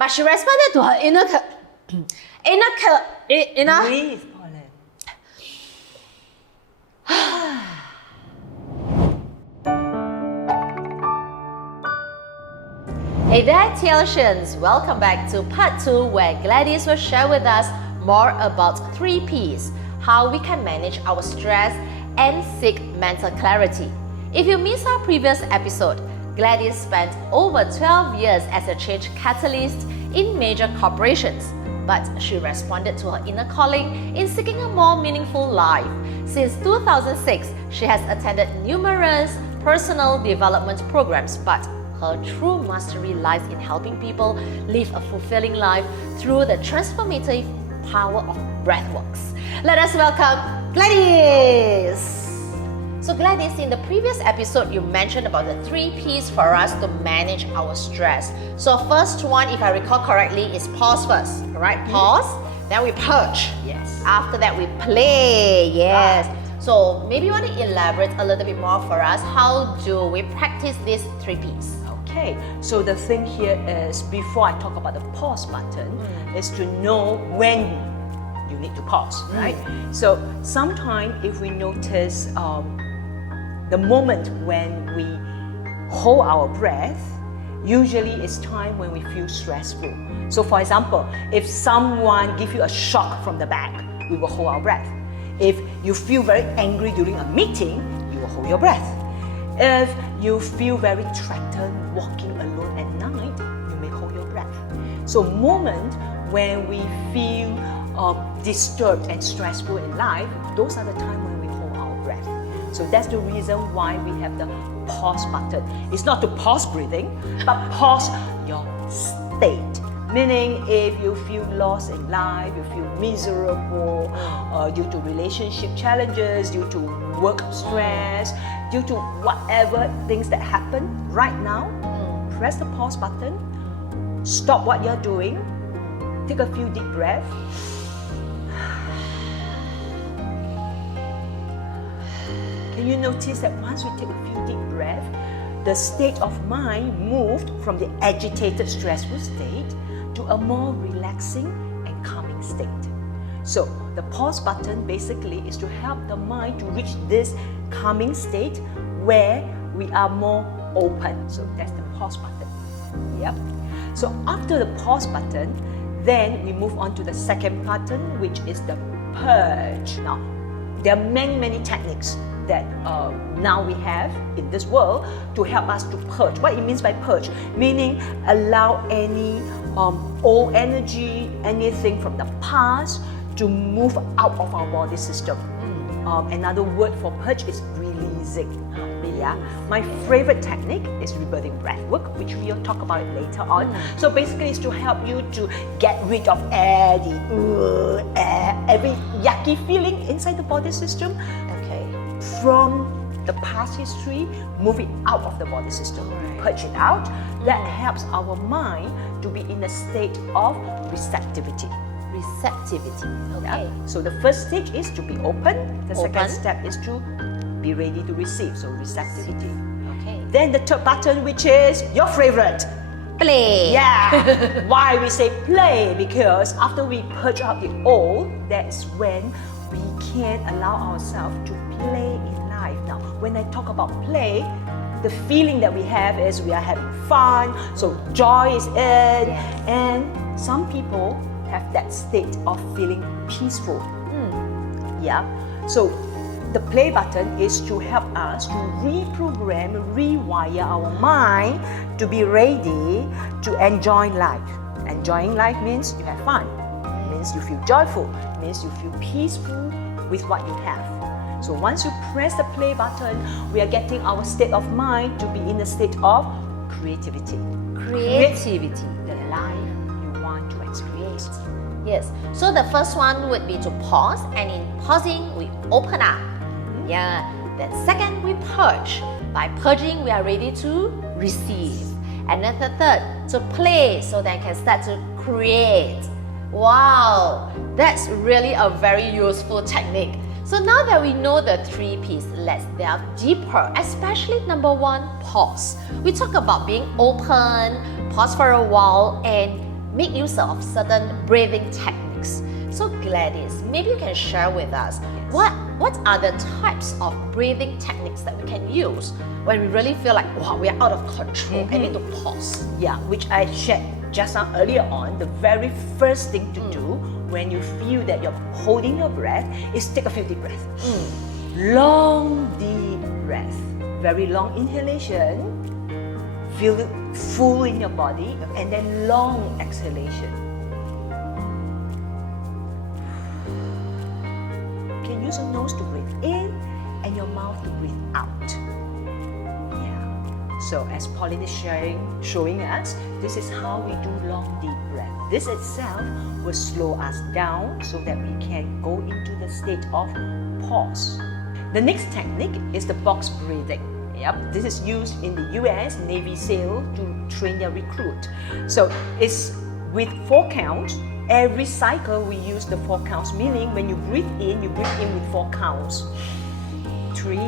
But she responded to her inner Breathe, Pauline. Hey there, Theologians! Welcome back to part 2, where Gladys will share with us more about 3 P's, how we can manage our stress and seek mental clarity. If you missed our previous episode, Gladys spent over 12 years as a change catalyst in major corporations, but she responded to her inner calling in seeking a more meaningful life. Since 2006, she has attended numerous personal development programs, but her true mastery lies in helping people live a fulfilling life through the transformative power of breathworks. Let us welcome Gladys! So Gladys, in the previous episode, you mentioned about the 3 P's for us to manage our stress. So first one, if I recall correctly, is pause first, alright? Pause, then we purge. Yes. After that, we play, yes. Right. So maybe you want to elaborate a little bit more for us. How do we practice these 3 P's? Okay, so the thing here is, before I talk about the pause button, is to know when you need to pause, right? So sometimes if we notice the moment when we hold our breath, usually it's time when we feel stressful. So for example, if someone gives you a shock from the back, we will hold our breath. If you feel very angry during a meeting, you will hold your breath. If you feel very threatened walking alone at night, you may hold your breath. So moment when we feel disturbed and stressful in life, those are the time when we hold our breath. So that's the reason why we have the pause button. It's not to pause breathing, but pause your state. Meaning, if you feel lost in life, you feel miserable due to relationship challenges, due to work stress, due to whatever things that happen right now, press the pause button, stop what you're doing, take a few deep breaths. Can you notice that once we take a few deep breaths, the state of mind moved from the agitated, stressful state to a more relaxing and calming state. So the pause button basically is to help the mind to reach this calming state where we are more open. So that's the pause button. Yep. So after the pause button, then we move on to the second button, which is the purge. Now, there are many techniques that now we have in this world to help us to purge. What it means by purge, meaning allow any old energy, anything from the past to move out of our body system. Another word for purge is releasing. Yeah, my favorite technique is Rebirthing Breathwork, which we'll talk about it later on. So basically, it's to help you to get rid of every yucky feeling inside the body system. Okay, from the past history, move it out of the body system, purge it out. That helps our mind to be in a state of receptivity. Receptivity, okay. Yeah. So the first stage is to be open. The second step is to be ready to receive, so receptivity. Okay. Then the third button, which is your favorite. Play. Yeah. Why we say play? Because after we purge out the old, that's when we can allow ourselves to play in life. Now, when I talk about play, the feeling that we have is we are having fun, so joy is in, and some people have that state of feeling peaceful. Yeah. So the play button is to help us to reprogram, rewire our mind to be ready to enjoy life. Enjoying life means you have fun, means you feel joyful, means you feel peaceful with what you have. So once you press the play button, we are getting our state of mind to be in a state of creativity. Creativity. The life you want to experience. Yes. So the first one would be to pause, and in pausing, we open up. Yeah. Then second, we purge. By purging, we are ready to receive. And then the third, to play, so that I can start to create. Wow, that's really a very useful technique. So now that we know the 3 P's, let's delve deeper, especially number 1, pause. We talk about being open, pause for a while, and make use of certain breathing techniques. So Gladys, maybe you can share with us what are the types of breathing techniques that we can use when we really feel like, wow, we are out of control, I need to pause. Yeah, which I shared just now earlier on. The very first thing to do when you feel that you're holding your breath is take a few deep breaths. Long deep breath, very long inhalation, feel it full in your body, and then long exhalation. You can use your nose to breathe in and your mouth to breathe out. Yeah. So as Pauline is showing us, this is how we do long deep breath. This itself will slow us down so that we can go into the state of pause. The next technique is the box breathing. Yep, this is used in the US Navy SEAL to train their recruit. So it's with 4 counts. Every cycle we use the 4 counts, meaning when you breathe in with 4 counts. 3,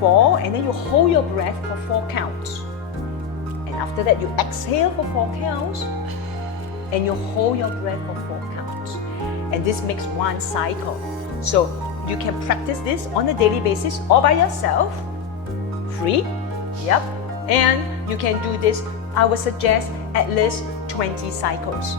4, and then you hold your breath for 4 counts. And after that you exhale for 4 counts, and you hold your breath for 4 counts. And this makes 1 cycle. So you can practice this on a daily basis all by yourself. Free, yep, and you can do this, I would suggest at least 20 cycles.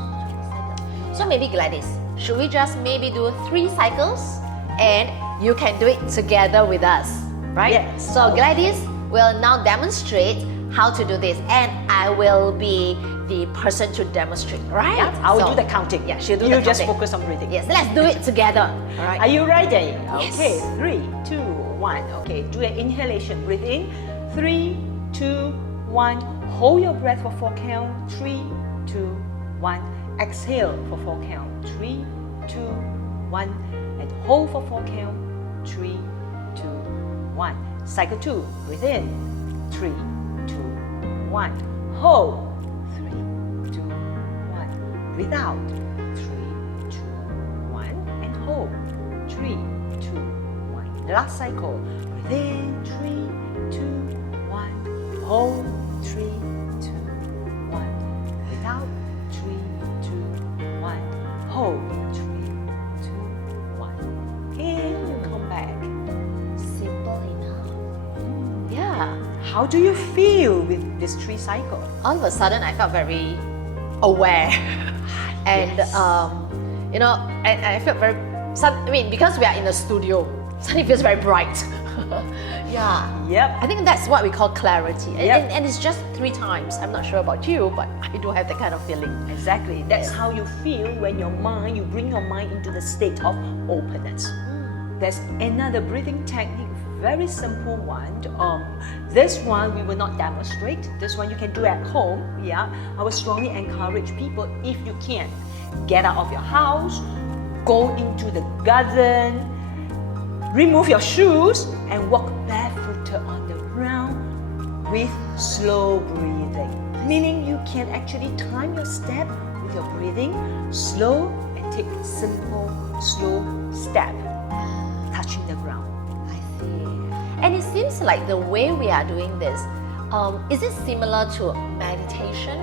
So maybe Gladys, should we just maybe do 3 cycles and you can do it together with us, right? Yes. So Gladys will now demonstrate how to do this, and I will be the person to demonstrate, right? Yeah, I will So, do the counting. Yeah, she'll do You the just counting. focus on breathing. Yes, let's do it together. All right. Are you ready? Yes. Okay, 3, 2, 1. Okay, do an inhalation. Breathe in. 3, 2, 1. Hold your breath for 4 count. 3, 2, 1. Exhale for 4 count. 3, 2, 1. And hold for 4 count. 3, 2, 1. Cycle 2. Breathe in. 3, 2, 1. Hold. 3, 2, 1. Breathe out. 3, 2, 1. And hold. 3, 2, 1. Last cycle. Breathe in. 3, 2, 1. Hold. 3, 2, 1. Breathe out. 3, 2, 1. Hold. 3, 2, 1. In. Come back. Simple enough. Yeah. How do you feel with this 3 cycle? All of a sudden, I felt very aware, and Yes. you know, I felt very. I mean, because we are in the studio, suddenly feels very bright. Yeah. Yep. I think that's what we call clarity, Yep. and it's just 3 times. I'm not sure about you, but I do have that kind of feeling. Exactly. That's how you feel when you bring your mind into the state of openness. There's another breathing technique, very simple one. This one we will not demonstrate. This one you can do at home. Yeah. I would strongly encourage people, if you can, get out of your house, go into the garden, remove your shoes, and walk barefooted on the ground with slow breathing. Meaning you can actually time your step with your breathing, slow, and take simple, slow step, touching the ground. I see. And it seems like the way we are doing this, is it similar to meditation?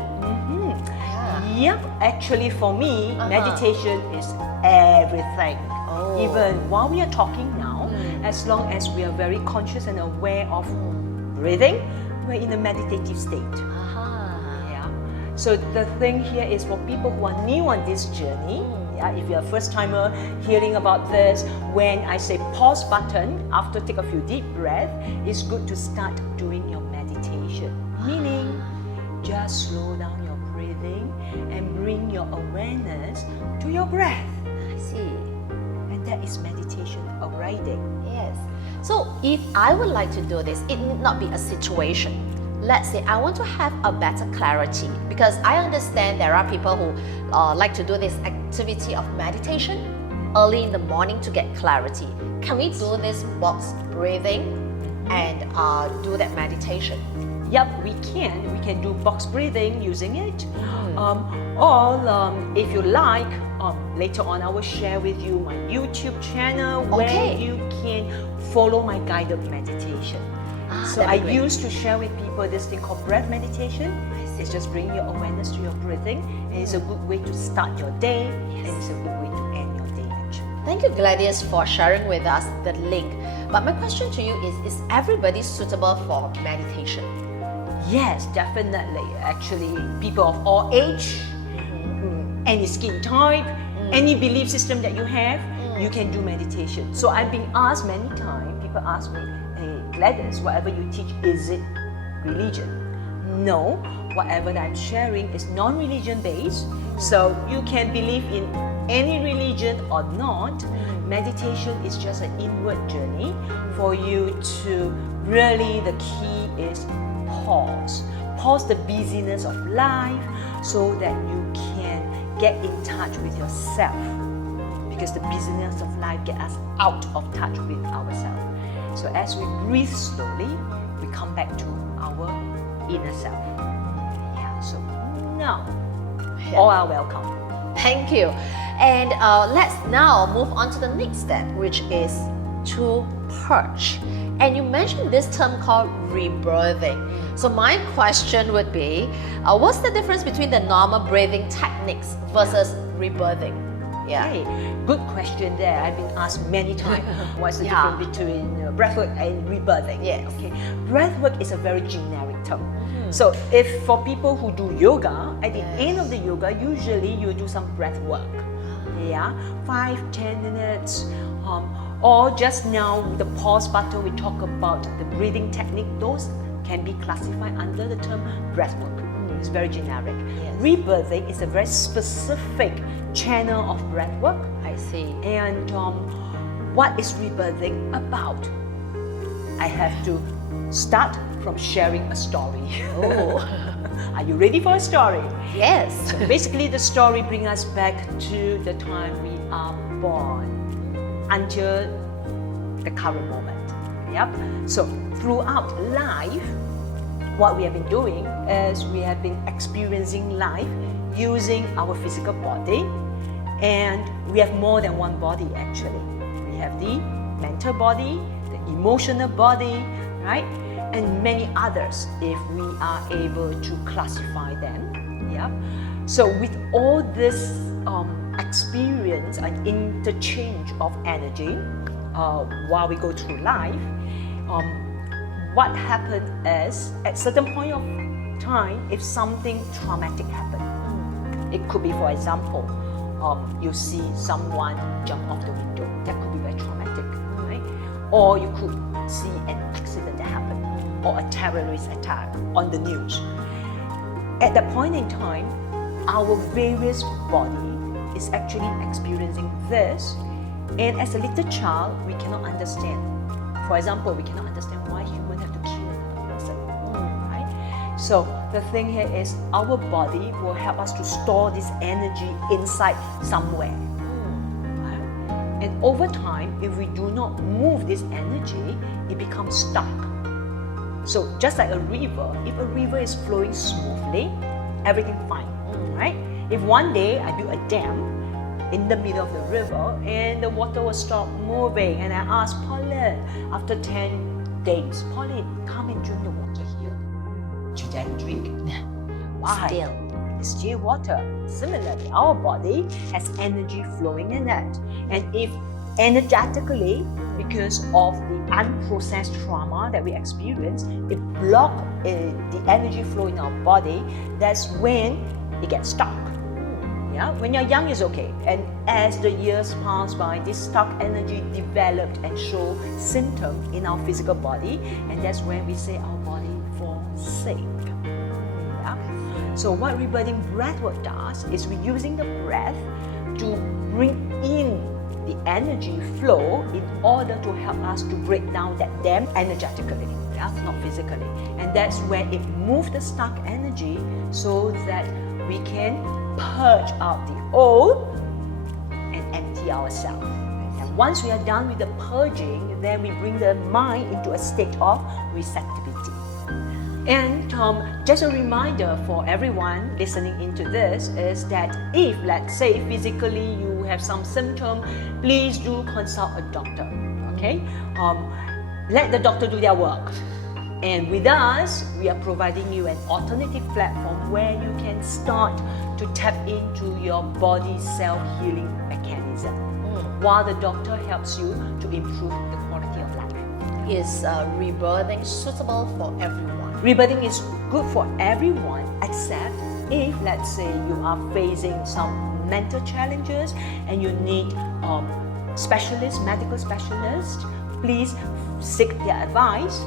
Yeah. Yep, actually for me, meditation is everything. Oh. Even while we are talking now, as long as we are very conscious and aware of breathing, we're in a meditative state. Yeah. So the thing here is for people who are new on this journey, yeah, if you're a first timer hearing about this, when I say pause button, after take a few deep breaths, it's good to start doing your meditation. Meaning, just slow down your breathing and bring your awareness to your breath. I see. And that is meditation already. Yes. So if I would like to do this, it need not be a situation. Let's say I want to have a better clarity, because I understand there are people who like to do this activity of meditation early in the morning to get clarity. Can we do this box breathing and do that meditation? Yep, we can. We can do box breathing using it. Or if you like, later on I will share with you my YouTube channel where Okay. you can follow my guided meditation. So I that'd be great. used to share with people this thing called breath meditation. It's just bringing your awareness to your breathing, and it's a good way to start your day, and it's a good way to end your day actually. Thank you, Gladys, for sharing with us the link. But my question to you is everybody suitable for meditation? Yes, definitely. Actually, people of all age, any skin type, any belief system that you have, you can do meditation. So I've been asked many times, people ask me, hey Gladys, whatever you teach, is it religion? No, whatever that I'm sharing is non-religion based. So you can believe in any religion or not. Meditation is just an inward journey for you to really, the key is pause. Pause the busyness of life so that you can get in touch with yourself. Because the busyness of life gets us out of touch with ourselves. So as we breathe slowly, we come back to our inner self. Yeah, so now, all are welcome. Thank you. And let's now move on to the next step, which is to purge. And you mentioned this term called rebirthing. So my question would be, what's the difference between the normal breathing techniques versus rebirthing? Yeah. Hey, good question there. I've been asked many times, what's the Yeah. difference between breathwork and rebirthing? Yes. Okay, breathwork is a very generic term. So if for people who do yoga, at the end of the yoga, usually you do some breath work. Yeah, 5-10 minutes. Or just now, the pause button, we talk about the breathing technique. Those can be classified under the term breathwork. It's very generic. Yes. Rebirthing is a very specific channel of breathwork. I see. And what is rebirthing about? I have to start from sharing a story. Oh. Are you ready for a story? Yes. So basically, the story brings us back to the time we are born until the current moment. Yep. So throughout life, what we have been doing is we have been experiencing life using our physical body, and we have more than one body actually. We have the mental body, the emotional body, right? And many others if we are able to classify them. Yeah. So with all this experience and interchange of energy while we go through life, what happened is at certain point of time, if something traumatic happened, it could be, for example, you see someone jump off the window. That could be very traumatic, right? Or you could see an accident that happened, or a terrorist attack on the news. At that point in time, our various body is actually experiencing this, and as a little child, we cannot understand. For example, we cannot understand why humans have to kill another person, right? So the thing here is our body will help us to store this energy inside somewhere. Right? And over time, if we do not move this energy, it becomes stuck. So just like a river, if a river is flowing smoothly, everything fine, right? If one day I build a dam in the middle of the river and the water will stop moving, and I ask Pauline after 10 days, Pauline, come and drink the water here. She then drink. Why? Still. It's still water. Similarly, our body has energy flowing in it. And if energetically, because of the unprocessed trauma that we experience, it blocks the energy flow in our body, that's when it gets stuck. Yeah? When you're young, it's okay. And as the years pass by, this stuck energy developed and show symptoms in our physical body, and that's when we say our body falls sick. Yeah? So what rebirthing breathwork does is we're using the breath to bring in the energy flow in order to help us to break down that dam energetically, yeah? Not physically. And that's where it moves the stuck energy so that we can purge out the old and empty ourselves. And once we are done with the purging, then we bring the mind into a state of receptivity. And just a reminder for everyone listening into this is that if, let's say, physically you have some symptom, please do consult a doctor, okay? Let the doctor do their work. And with us, we are providing you an alternative platform where you can start to tap into your body's self-healing mechanism while the doctor helps you to improve the quality of life. Is rebirthing suitable for everyone? Rebirthing is good for everyone except if, let's say, you are facing some mental challenges and you need medical specialists, please seek their advice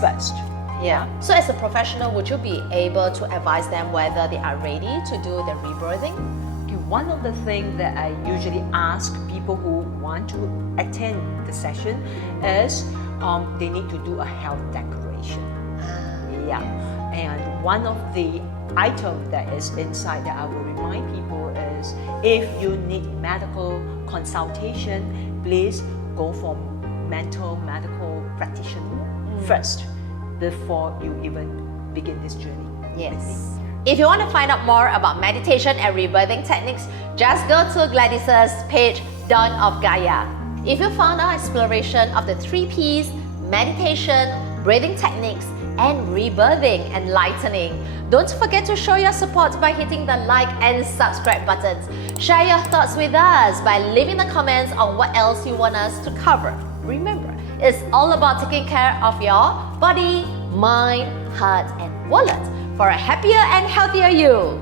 first. Yeah. So as a professional, would you be able to advise them whether they are ready to do the rebirthing? Okay, one of the things that I usually ask people who want to attend the session is they need to do a health declaration. Yeah. And one of the items that is inside that I will remind people is if you need medical consultation, please go for medical practitioner first before you even begin this journey. Yes. If you want to find out more about meditation and rebirthing techniques, just go to Gladys's page, Dawn of Gaia. If you found our exploration of the 3 P's, meditation, breathing techniques, and rebirthing enlightening, don't forget to show your support by hitting the like and subscribe buttons. Share your thoughts with us by leaving the comments on what else you want us to cover. Remember, it's all about taking care of your body, mind, heart, and wallet for a happier and healthier you.